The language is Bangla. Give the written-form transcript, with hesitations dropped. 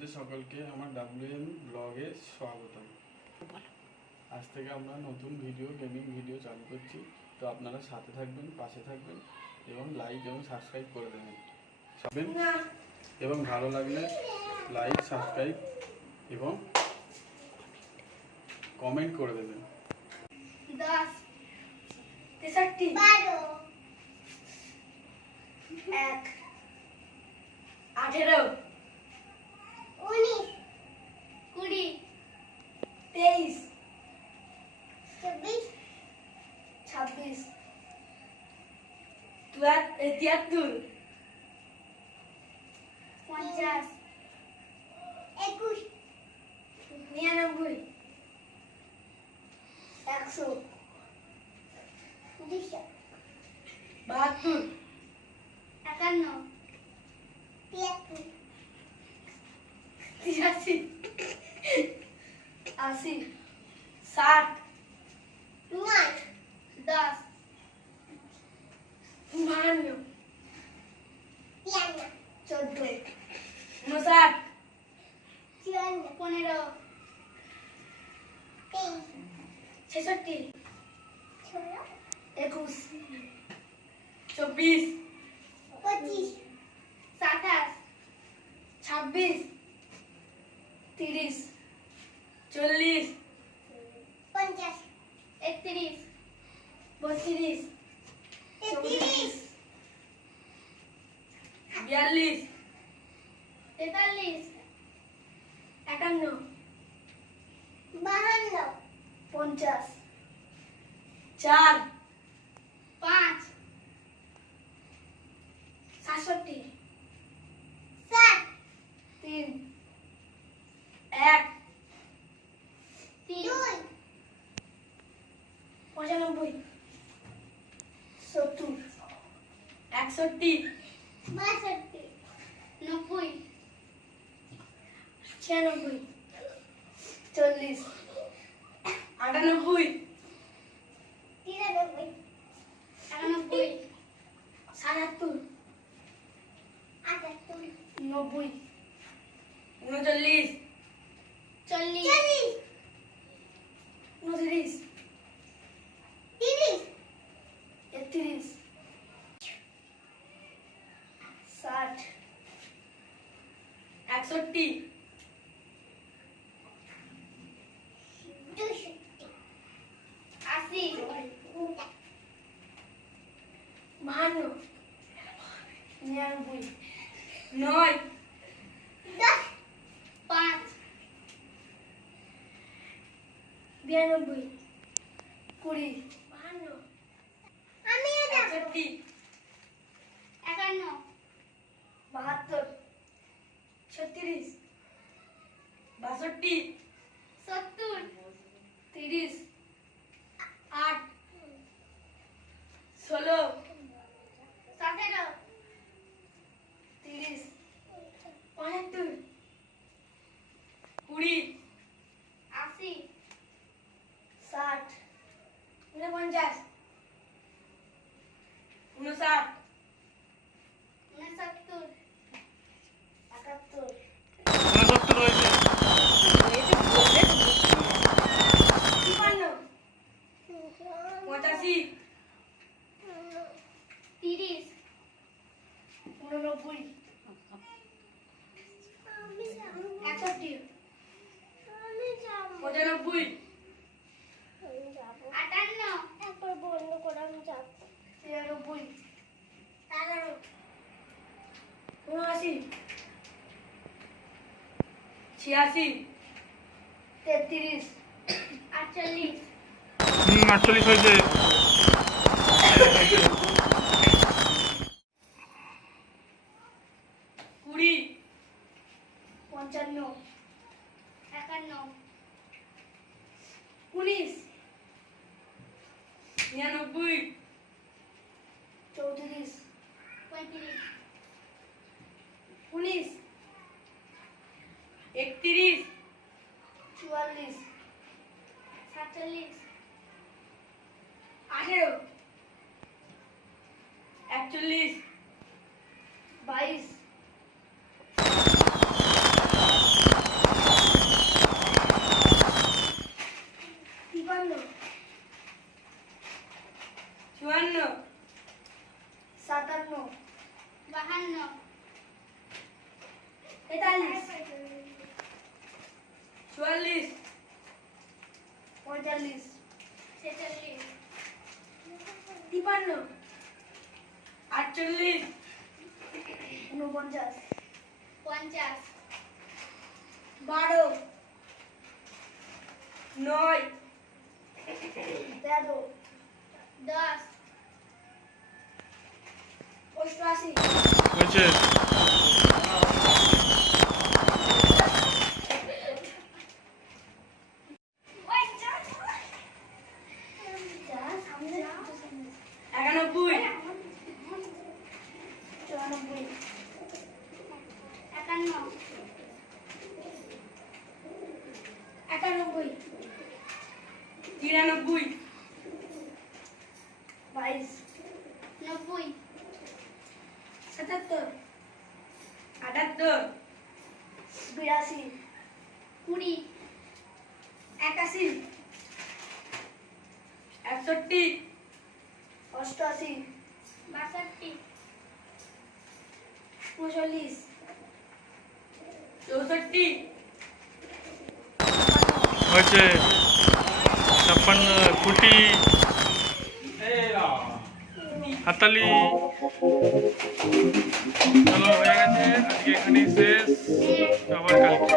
আপনাদের সকলকে আমার WM ব্লগে স্বাগতম। আজ থেকে আমরা নতুন গেমিং ভিডিও চালু করছি, তো আপনারা সাথে থাকবেন, পাশে থাকবেন এবং লাইক এবং সাবস্ক্রাইব করে দেবেন এবং ভালো লাগলে লাইক, সাবস্ক্রাইব এবং কমেন্ট করে দেবেন। 10 63 12 1 18 19 20 23 24 26 73 50 21 99 100 200 72 51 73 83 80 60 9 10 52 14 59 15 66 21 24 25 27 26 30 40 50 31 32 33 42 43 51 52 50 4 5 67 7 3 1 3 2 95 70 61 62 90 96 40 98 93 91 97 98 90 39 40 40 29 30 31 60 61 80 52 99 9 10 5 92 20 52 আমি 61 51 72 36 62 70 30 8 16 17 30 75 20 80 60 49 59 69 71 69 রয়েছে। 85 30 89 61 95 58 একবার বন্ধ করে আমি যাব 93 11 79 86 33 48 48 হয়েছে। 20 55 51 19 99 34 35 19 31 44 47 18 41 22 54 57 52 43 44 45 46 53 48 49 50 12 9 13 10 88 হয়েছে সামনে 91 94 51 93 22 90 77 78 82 20 81 61 88 62 39 64 হয়েছে 56 কুটি হাতালি চলো হয়ে গেছে আজকে এখানেই শেষ আবার কালকে